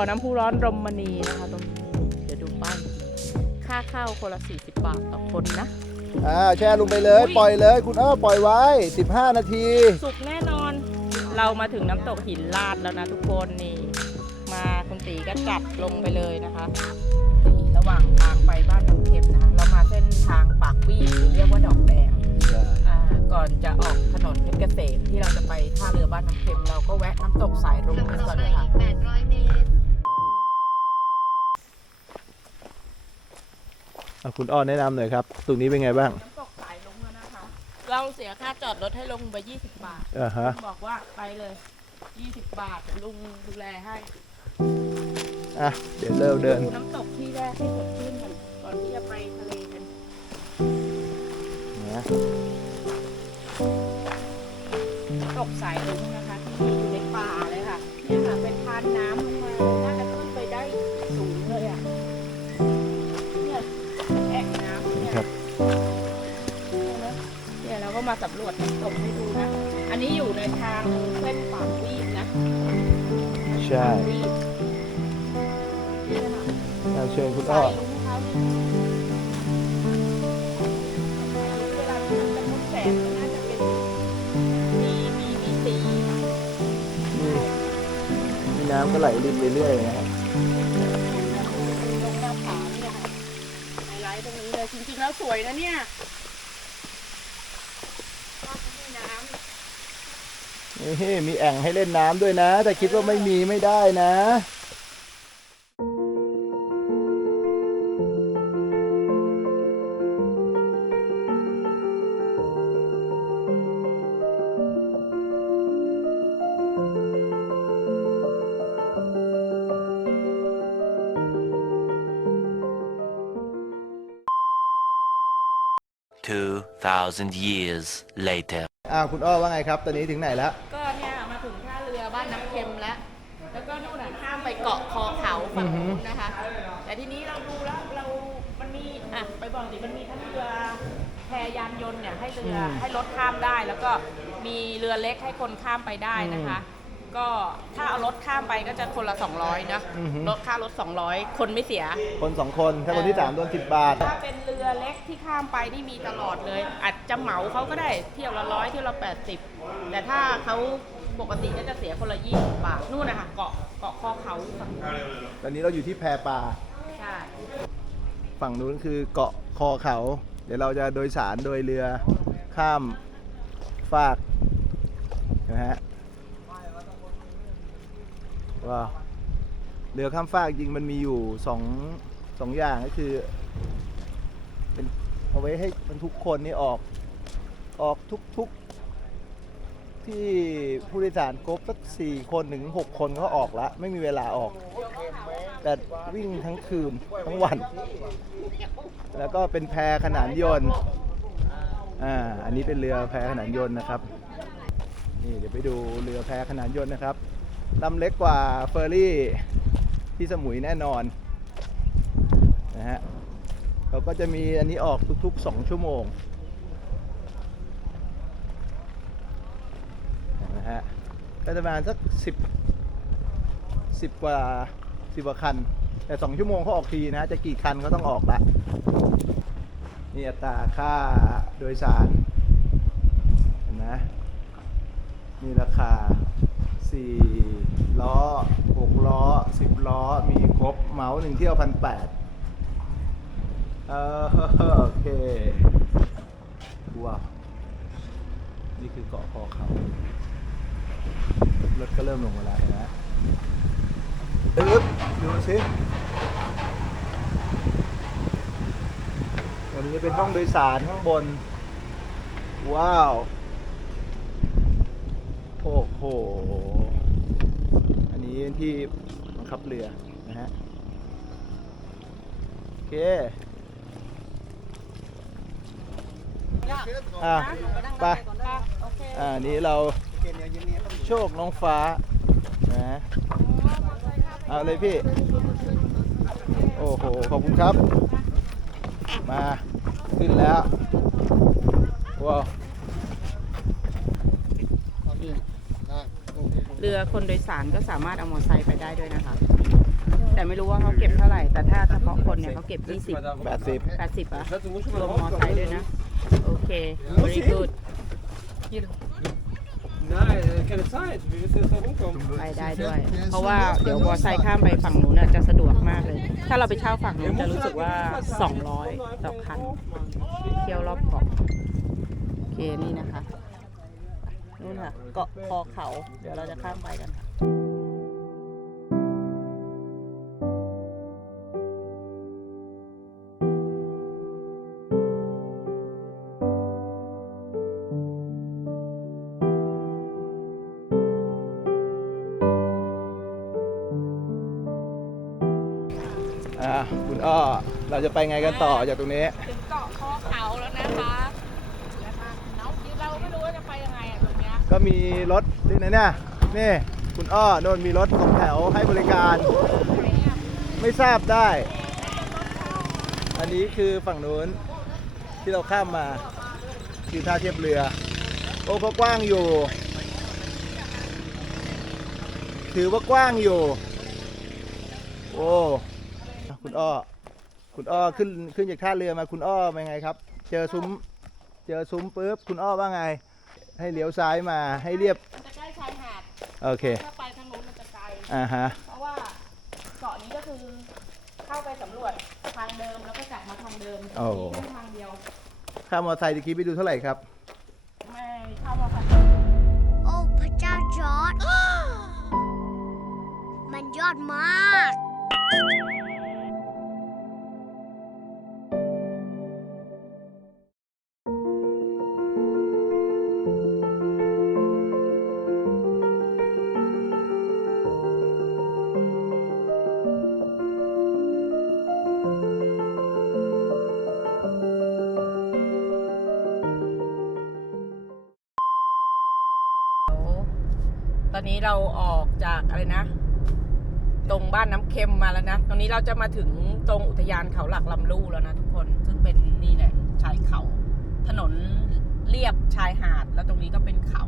บ่อน้ำพุร้อนรมณีนะคะตรงนี้เดี๋ยวดูป้ายค่าเข้าคนละ 40 บาทต่อคนนะ อ่าแช่ลงไปเลยอุ๊ยปล่อยเลย คุณอ้อปล่อยไว้ 15 นาที สุกแน่นอน เรามาถึงน้ำตกหินลาดแล้วนะทุกคนนี่ มาคุณตีก็จัดลงไปเลยนะคะนี่ระหว่างทางไปบ้านน้ำเค็มนะ เรามาเส้นทางปากวี่หรือเรียกว่าดอกแดงอ่าก่อนจะออกถนนเพชรเกษมที่เราจะไปท่าเรือบ้านน้ำเค็มเราก็แวะน้ำตกสายรุ้งกันก่อนนะคะ800 เมตร อะคุณอ้อแนะนำหน่อยครับ ตรงนี้เป็นไงบ้างน้ำตกสายรุ้งแล้วนะคะ เราเสียค่าจอดรถให้ลงไป 20 บาทอ่าฮะบอกว่าไปเลย 20 บาทลุงดูแลให้อะ เดี๋ยวเริ่มเดินน้ำตกที่แรกให้สดชื่นกันก่อนที่จะไปทะเลกัน นะน้ำตกสายรุ้งนะคะที่อยู่ในป่าเลยค่ะเนี่ยค่ะเป็นทานน้ำลงมา มาสำรวจน้ำตกให้ดูนะ อันนี้อยู่ในทางเส้นปากวีบนะใช่ปากวีบนี่นะคะอะเชิญคุณสาอ้อยลุงเขาเวลาที่มันจะมุดแสงก็น่าจะเป็นมีมีมีสีนี่มีน้ำก็ไหลรินเรื่อยๆนะครับลงหน้าผาเนี่ยค่ะไฮไลท์ตรงนี้เลยจริงๆแล้วสวยนะเนี่ยก็มีน้ำ นี่มีแอ่งให้เล่นน้ำด้วยนะ แต่คิดว่าไม่มีไม่ได้นะ2,000 years later. อ่าคุณอ้อว่าไงครับ ตอนนี้ถึงไหนแล้ว ก็เนี่ยมาถึงท่า เรือบ้านน้ำเค็มแล้ว แล้วก็นู่นน่ะข้ามไปเกาะคอเขาฝั่งนู้นนะคะ แต่ทีนี้เราดูแล้วเรา มันมี อะ ไปบอกสิมันมีทั้งเรือแพยานยนต์เนี่ยให้เรืออมให้รถข้ามได้ แล้วก็มีเรือเล็กให้คนข้ามไปได้นะคะ ก็ถ้าเอารถข้ามไปก็จะคนละ 200นะอือฮึรถค่ารถ 200 คนไม่เสีย คนสองคนถ้าคนที่สามโดนสิบบาท ถ้าเป็นเรือเล็กที่ข้ามไปนี่มีตลอดเลย อาจจะเหมาเขาก็ได้เที่ยวละร้อยเที่ยวละแปดสิบแต่ถ้าเขา ปกติก็จะเสียคนละยี่สิบบาทนู่นนะคะเกาะเกาะคอเขาฝั่งนู้นตอนนี้เราอยู่ที่แพปลาใช่ฝั่งนู้นคือเกาะคอเขา เดี๋ยวเราจะโดยสารโดยเรือข้ามฟากนะฮะว้าวเรือข้ามฟากจริงมันมีอยู่สองสองอย่างก็คือเป็นเอาไว้ให้บรรทุกคนนี่ออกออกทุกๆ ที่ผู้โดยสารครบสักสี่คนถึงหกคนก็ออกละไม่มีเวลาออก แต่วิ่งทั้งคืนทั้งวัน แล้วก็เป็นแพขนานยนต์อ่าอันนี้เป็นเรือแพขนานยนต์นะครับ นี่เดี๋ยวไปดูเรือแพขนานยนต์นะครับลำเล็กกว่าเฟอร์รี่ที่สมุยแน่นอนนะฮะเราก็จะมีอันนี้ออกทุกๆ 2 ชั่วโมง นะฮะ ก็จะประมาณสักสิบสิบกว่าสิบกว่าคัน แต่สองชั่วโมงเขาออกทีนะ จะกี่คันก็ต้องออกละนี่อัตราค่าโดยสารเห็นไหมนี่ราคาสี่ล้อหกล้อสิบล้อ มีครบเหมาหนึ่งเที่ยวพันแปดเออโอเคว้าวนี่คือเกาะคอเขา รถก็เริ่มลงมาแล้วเห็นไหมอึ๊บดูสิอันนี้เป็นห้องโดยสารข้างบน ว้าว โอ้โห อันนี้ที่บังคับเรือนะฮะ โอเคอะไปโอเคอ่า นี้เรา โชคน้องฟ้านะเอาเลยพี่ โอ้โห ขอบคุณครับ มาขึ้นแล้ว ว้าวเรือคนโดยสารก็สามารถเอามอเตอร์ไซค์ไปได้ด้วยนะคะ แต่ไม่รู้ว่าเขาเก็บเท่าไหร่ แต่ถ้าเฉพาะคนเนี่ยเขาเก็บ 20 แปดสิบ 80อะรวมมอไซค์ด้วยนะ โอเค very good Nej, kan det Zeit? Vi vill se så rundtom. ไปได้ด้วย เพราะว่าเดี๋ยวมอไซค์ข้ามไปฝั่งนู้นน่ะจะสะดวกมากเลย ถ้าเราไปเช่าฝั่งนู้นจะรู้สึกว่า 200 ต่อคัน เที่ยวรอบเกาะโอเคนี่นะคะนู่นค่ะเกาะคอเขา เดี๋ยวเราจะข้ามไปกันค่ะ อ่าคุณอ้อเราจะไปไงกันต่อจากตรงนี้ ถึงเกาะคอเขาแล้วนะคะนะคะเราเราไม่รู้ว่าจะไปยังไงอะตรงเนี้ยก็มีรถด้วยนะเนี่ยนี่คุณอ้อโน่นมีรถสองแถวให้บริการไม่ทราบได้ อันนี้คือฝั่งนู้นที่เราข้ามมาคือท่าเทียบเรือ โอ้ก็กว้างอยู่ ถือว่ากว้างอยู่โอ้ คุณอ้อ คุณอ้อขึ้นขึ้นจากท่าเรือมาคุณอ้อเป็นไงครับ เจอซุ้ม เจอซุ้มปุ๊บคุณอ้อว่าไง ให้เลี้ยวซ้ายมาให้เรียบ มันจะใกล้ชายหาดโอเค ถ้าไปทางนู้นมันจะไกล อ่าฮะ เพราะว่าเกาะนี้ก็คือเข้าไปสำรวจทางเดิมแล้วก็กลับมาทางเดิมโอ้ มีแค่ทางเดียว ค่ามอเตอร์ไซค์ตะกี้ไปดูเท่าไหร่ครับ ไม่เข้ามาค่ะโอ้พระเจ้าจอร์ดมันยอดมาก อนนี้เราออกจากอะไรนะ ตรงบ้านน้ำเค็มมาแล้วนะ ตรงนี้เราจะมาถึงตรงอุทยานเขาหลักลำลู่แล้วนะทุกคน ซึ่งเป็นนี่แหละชายเขา ถนนเรียบชายหาด แล้วตรงนี้ก็เป็นเขา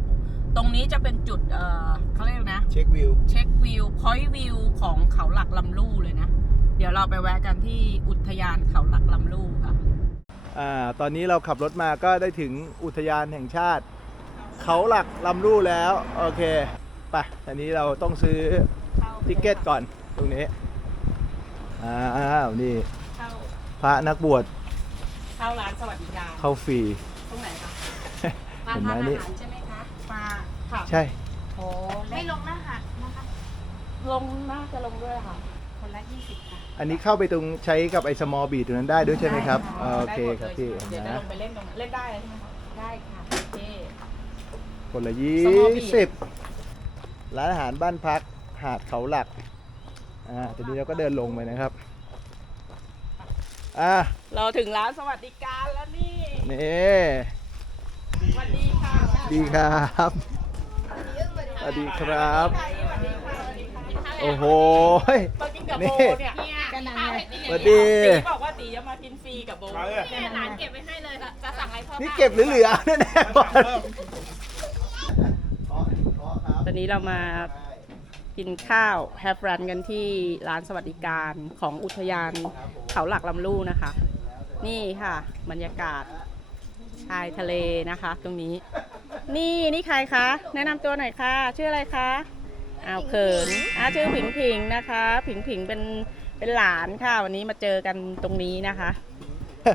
ตรงนี้จะเป็นจุด เออเขาเรียกนะ เช็ควิว เช็ควิว พอยต์วิวของเขาหลักลำลู่เลยนะ เดี๋ยวเราไปแวะกันที่อุทยานเขาหลักลำลู่ค่ะอ่าตอนนี้เราขับรถมาก็ได้ถึงอุทยานแห่งชาติ เขาหลักลำลู่แล้ว โอเค ไปอันนี้เราต้องซื้อติเกตก่อนตรงนี้อ้าวนี่เข้าพระนักบวชเข้าร้านสวัสดิการเข้าฟรีตรงไหนคะเห็นไหมนี่ใช่ไหมคะปลาค่ะใช่โอ้ไม่ลงหน้าหัดนะคะ ลงน่าจะลงด้วยค่ะ คนละยี่สิบค่ะ อันนี้เข้าไปตรงใช้กับไอ้ small beat ตรงนั้นได้ด้วยใช่ไหมครับด้ะโอเคครับพี่เดี๋ยวจะนะลงไปเล่นตรงนั้นเล่นได้ใช่ไหมคะได้ค่ะโอเคคนละยี่ small beat สิบ ร้านอาหารบ้านพักหาดเขาหลักอ่าทีนี้เราก็เดินลงไปนะครับอ่าเราถึงร้านสวัสดิการแล้วนี่นี่สวัสดีค่ะดีครับสวัสดีครับสวัสดีค่ะสวัสดีค่ะโอ้โห มากินกับโบนี่เนี่ยก็นั่นไงสวัสดี ตีบอกว่าตีจะมากินฟรีกับโบเนี่ยร้านเก็บไว้ให้เลยจะสั่งอะไรเพิ่มนี่เก็บหรือเหลือแน่ๆก่อ นตอนนี้เรามากินข้าวแฮปรันกันที่ร้านสวัสดิการของอุทยานเขาหลักลำลู่นะคะ นี่ค่ะ บรรยากาศชายทะเลนะคะ ตรงนี้ นี่นี่ใครคะ แนะนำตัวหน่อยค่ะ ชื่ออะไรคะอ้าวเขินอ่าชื่อผิงผิงนะคะ ผิงผิงเป็นเป็นหลานค่ะวันนี้มาเจอกันตรงนี้นะคะ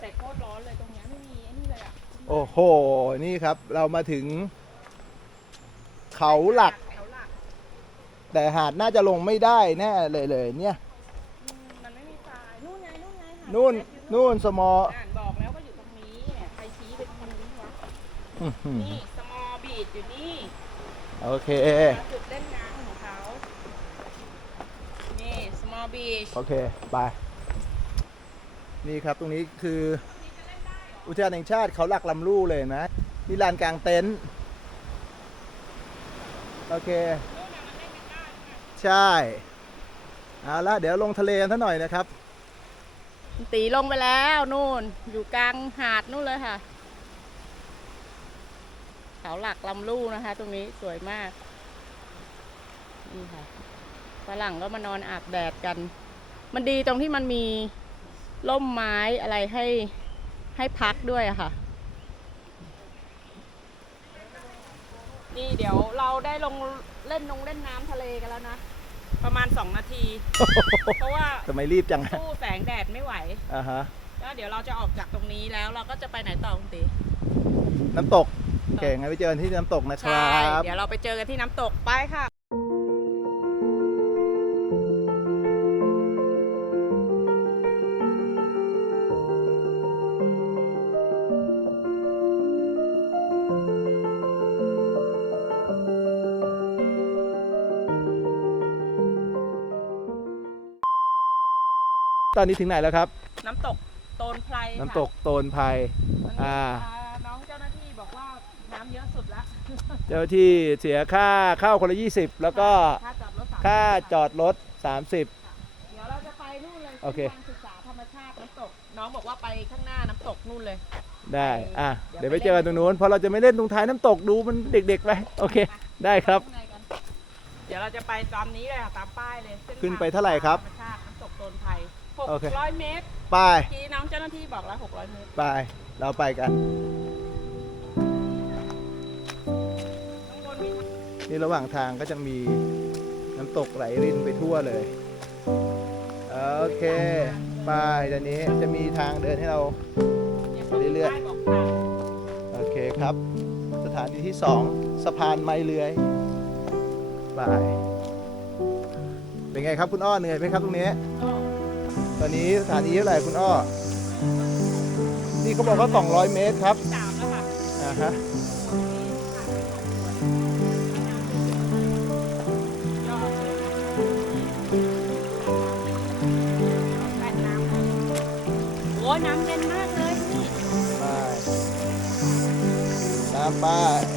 แต่โคตรร้อนเลยตรงนี้ไม่มีไอ้นี่เลยอะโอ้โห นี่ครับ เรามาถึง เขาหลัก แต่หาดน่าจะลงไม่ได้แน่เลยเลยเนี่ยอืมมันไม่มีทรายนู่นไงนู่นไงหาดนู่นเล็กอยู่นู่นสมออ่านบอกแล้วว่าอยู่ตรงนี้เนี่ยใครชี้ไปตรงนี้วะอื้อหือนี่ small beach อยู่นี่โอเค จุดเล่นน้ำของเขานี่ small beach โอเค ไป นี่ครับตรงนี้คืออุทยานแห่งชาติเขาหลักลำลู่เลยเห็นะนี่ลานกลางเต็นท์โอเค ใช่เอาละเดี๋ยวลงทะเลกันสักหน่อยนะครับ ตีลงไปแล้วนู่น อยู่กลางหาดนู่นเลยค่ะเขาหลักลำลู่นะคะ ตรงนี้สวยมากนี่ค่ะฝรั่งก็มานอนอาบแดดกัน มันดีตรงที่มันมีร่มไม้อะไรให้ให้พักด้วยอะค่ะ นี่เดี๋ยวเราได้ลงเล่นนงเล่นน้ำทะเลกันแล้วนะ ประมาณ 2 นาที เพราะว่าทำไมรีบจังสู้แสงแดดไม่ไหวอ่าฮะแล้วเดี๋ยวเราจะออกจากตรงนี้แล้วเราก็จะไปไหนต่อคุณตีน้ำตกโอเคงั้นไปเจอกันที่น้ำตกนะคใช่รับเดี๋ยวเราไปเจอกันที่น้ำตกไปค่ะ ตอนนี้ถึงไหนแล้วครับ น้ำตกโตนไพรค่ะน้ำตกโตนไพรวันนี้อ่า อ่าน้องเจ้าหน้าที่บอกว่าน้ำเยอะสุดละเจ้าที่เสียค่าเข้าคนละ 20 แล้วก็ค่าจอดรถสมค่าสิบบทจอดรถ 30 เดี๋ยวเราจะไปนู่นเลยโอเคที่การศึกษาธรรมชาติน้ำตก น้องบอกว่าไปข้างหน้าน้ำตกนู่นเลย ได้ อะ เดี๋เดี๋ยยววไปเจอกันตรงนู้นเพราะเราจะไม่เล่นตรงท้ายน้ำตกดูมันเด็กๆไป โอเค ได้ครับ ข้างในกันเดี๋ยวเราจะไปตามนี้เลยค่ะตามป้ายเลยส้ทงขึ้นไปเท่าไหร่ครับ ธรรมชาติน้ำตกโตนไพรหก โอเคร้อยเมตรไป เมื่อกี้น้องเจ้าหน้าที่บอกแล้วหกร้อยเมตรไป เราไปกัน ข้างบนมีนี่ระหว่างทางก็จะมีน้ำตกไหลรินไปทั่วเลย โอเค ไปตอนนี้จะมีทางเดินให้เรา เรื่อยๆป้ายบอกทาง โอเคครับ สถานีที่ 2 สะพานไม้เลื้อยไปเป็นไงครับคุณอ้อเหนื่อยไหมครับตรงนี้ ตอนนี้สถานีเท่าไหร่คุณอ้อ นี่เขาบอกว่า 200 เมตรครับสามแล้วค่ะอ่าฮะ ยอดเลยแปะน้ำเลยโอ้ยน้ำเย็นมากเลยนี่ ไปตามไปร้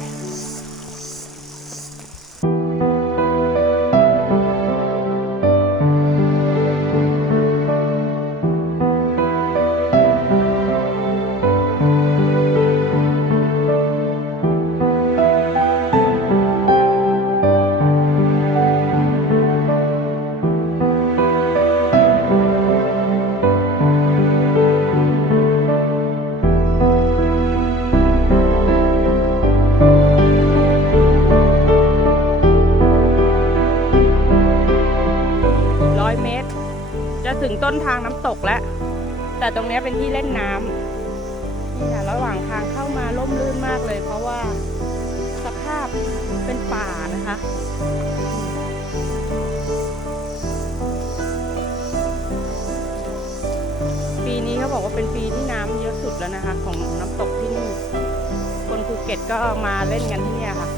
บอกว่าเป็นปีที่น้ำเยอะสุดแล้วนะคะ ของน้ำตกที่นี่ คนภูเก็ตก็มาเล่นกันที่นี่ค่ะ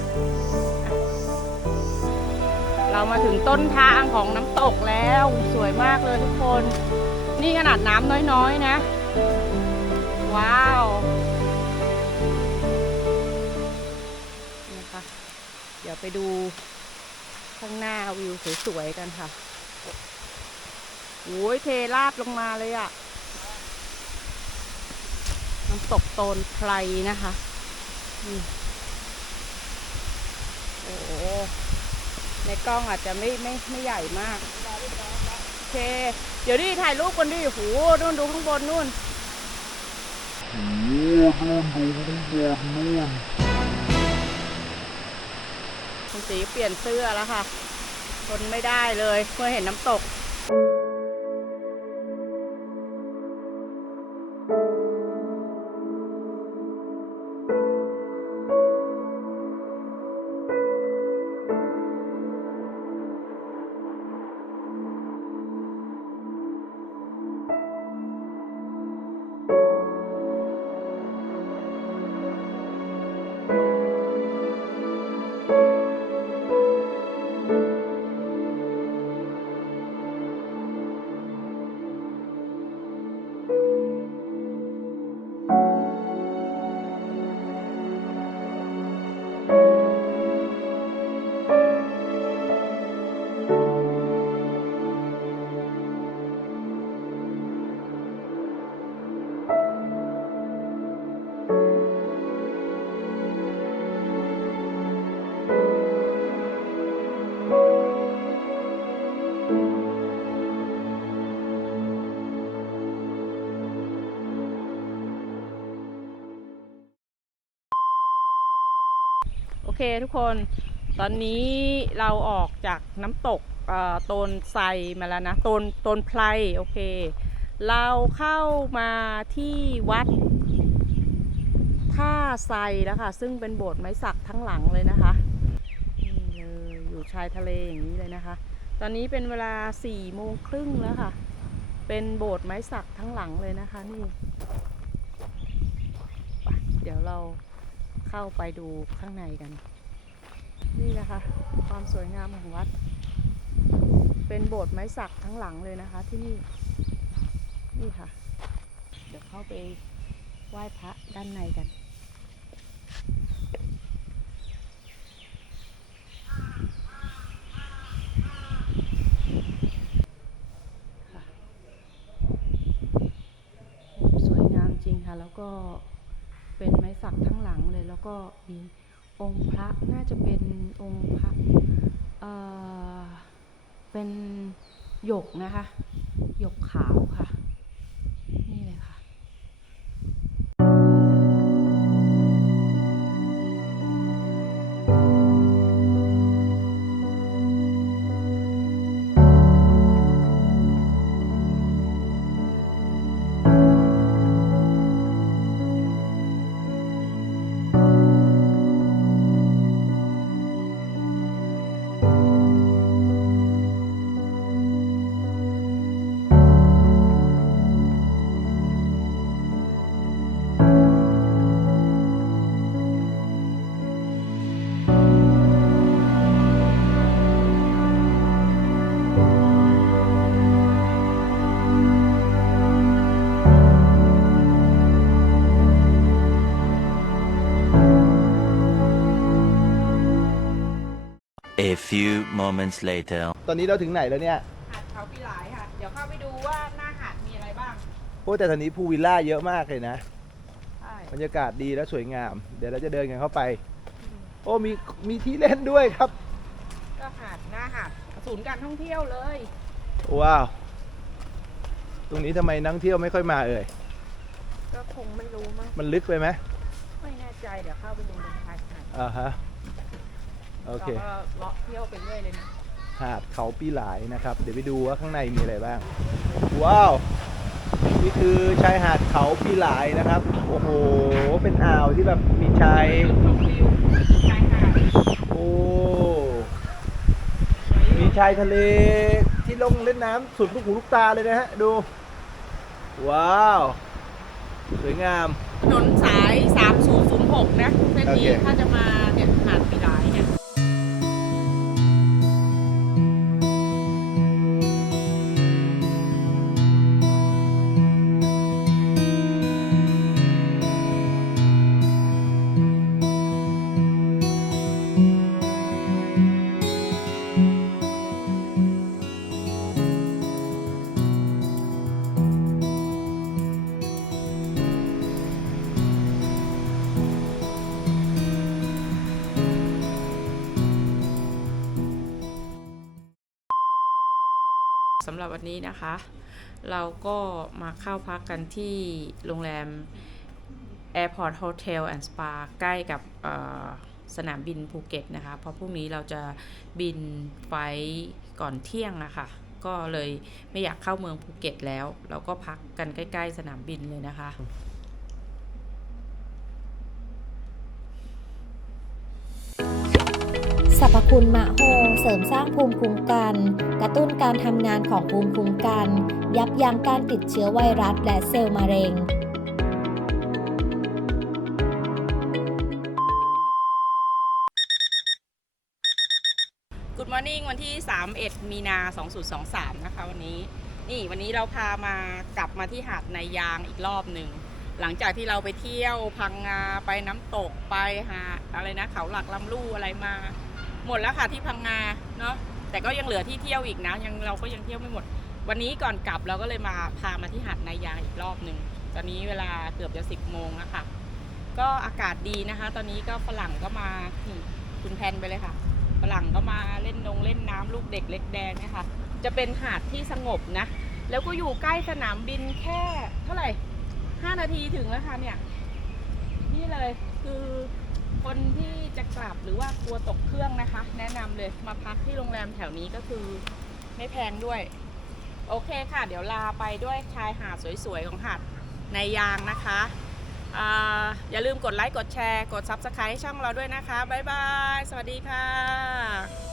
เรามาถึงต้นทางของน้ำตกแล้วสวยมากเลยทุกคน นี่ขนาดน้ำน้อยๆนะ ว้าวนะคะเดี๋ยวไปดูข้างหน้าวิวสวยๆกันค่ะโอ้ยเทราดลงมาเลยอะน้ำ ตกโตนไพรนะคะนี่โอ้โหในกล้องอาจจะไม่ไม่ไม่ใหญ่มาก โอเค เดี๋ยวดิถ่ายรูปกันดิโหนู่นดูข้างบนนู่นคุณสีเปลี่ยนเสื้อแล้วค่ะทนไม่ได้เลยเมื่อเห็นน้ำตก เคทุกคนตอนนี้เราออกจากน้ำตกโตนไซมาแล้วนะโตนโตนไพรโอเค เราเข้ามาที่วัดท่าไซแล้วค่ะ ซึ่งเป็นโบสถ์ไม้สักทั้งหลังเลยนะคะนี่เลยอยู่ชายทะเลอย่างนี้เลยนะคะ ตอนนี้เป็นเวลา4ี่โมงครึ่งแล้วค่ะ เป็นโบสถ์ไม้สักทั้งหลังเลยนะคะนี่เดี๋ยวเรา เข้าไปดูข้างในกัน นี่นะคะ ความสวยงามของวัด เป็นโบสถ์ไม้สักทั้งหลังเลยนะคะ ที่นี่ นี่ค่ะ เดี๋ยวเข้าไปไหว้พระด้านในกัน ค่ะโอ้สวยงามจริงค่ะ แล้วก็เป็นไม้สักทั้งหลังเลย แล้ว ก็มีองค์พระน่าจะเป็นองค์พระเอ่อเป็นหยกนะคะหยกขาวค่ะ A few moments later. ตอนนี้เราถึงไหนแล้วเนี่ยหาดเขาปีหลายค่ะ เดี๋ยวเข้าไปดูว่าหน้าหาดมีอะไรบ้าง โอ้แต่ตอนนี้พูลวิลล่าเยอะมากเลยนะ ใช่ บรรยากาศดีและสวยงาม เดี๋ยวเราจะเดินกันเข้าไป โอ้มีมีที่เล่นด้วยครับ ก็หาดหน้าหาดศูนย์การท่องเที่ยวเลย ว้าว ตรงนี้ทำไมนักท่องเที่ยวไม่ค่อยมาเอ่ย ก็คงไม่รู้มั้ง มันลึกไปไหมไม่แน่ใจเดี๋ยวเข้าไปดูในชายหาดอ่าฮะ โอเค เราก็เลาะเที่ยวไปเรื่อยเลยนะหาดเขาปีหลายนะครับ เดี๋ยวไปดูว่าข้างในมีอะไรบ้าง ว้าว นี่คือชายหาดเขาปีหลายนะครับ โอ้โห เป็นอ่าวที่แบบมีชายจุดชมวิวชายหาดโอ้ มีชายทะเลที่ลงเล่นน้ำสุดลูกหูลูกตาเลยนะฮะ ดู ว้าว สวยงาม ถนนสาย 3006 นะเส้นนี้โอเค ถ้าจะมาำหรับวันนี้นะคะ เราก็มาเข้าพักกันที่โรงแรม Airport Hotel and Spa ใกล้กับสนามบินภูเก็ตนะคะ เพราะพรุ่งนี้เราจะบินไฟก่อนเที่ยงนะคะก็เลยไม่อยากเข้าเมืองภูเก็ตแล้ว เราก็พักกันใกล้ ๆ สนามบินเลยนะคะ รรพคุณมะโฮเสริมสร้างภูมิคุ้มกัน กระตุ้นการทำงานของภูมิคุ้มกัน ยับยั้งการติดเชื้อไวรัสและเซลล์มะเร็ง Good Morning วันที่ 31 มีนา 2023 นะคะวันนี้ นี่วันนี้เราพามากลับมาที่หาดนายางอีกรอบหนึ่ง หลังจากที่เราไปเที่ยวพังงาไปน้ำตกไปหาอะไรนะเขาหลักลำลู่อะไรมา หมดแล้วค่ะที่พังงาเนาะแต่ก็ยังเหลือที่เที่ยวอีกนะยังเราก็ยังเที่ยวไม่หมด วันนี้ก่อนกลับเราก็เลยมาพามาที่หาดนายางอีกรอบหนึ่งตอนนี้เวลาเกือบจะสิบโมงแล้วค่ะก็อากาศดีนะคะ ตอนนี้ก็ฝรั่งก็มาคุณแพนไปเลยค่ะฝรั่งก็มาเล่นนงเล่นน้ำลูกเด็กเล็กแดงเนี่ยค่ะจะเป็นหาดที่สงบนะ แล้วก็อยู่ใกล้สนามบินแค่เท่าไหร่ห้านาทีถึงแล้วค่ะเนี่ย นี่เลยคือ คนที่จะกลับหรือว่ากลัวตกเครื่องนะคะ แนะนำเลยมาพักที่โรงแรมแถวนี้ก็คือไม่แพงด้วย โอเคค่ะ เดี๋ยวลาไปด้วยชายหาดสวยๆของหาดในยางนะคะออย่าลืมกดไลค์ กดแชร์ กด Subscribe ช่องเราด้วยนะคะ บ๊ายบาย สวัสดีค่ะ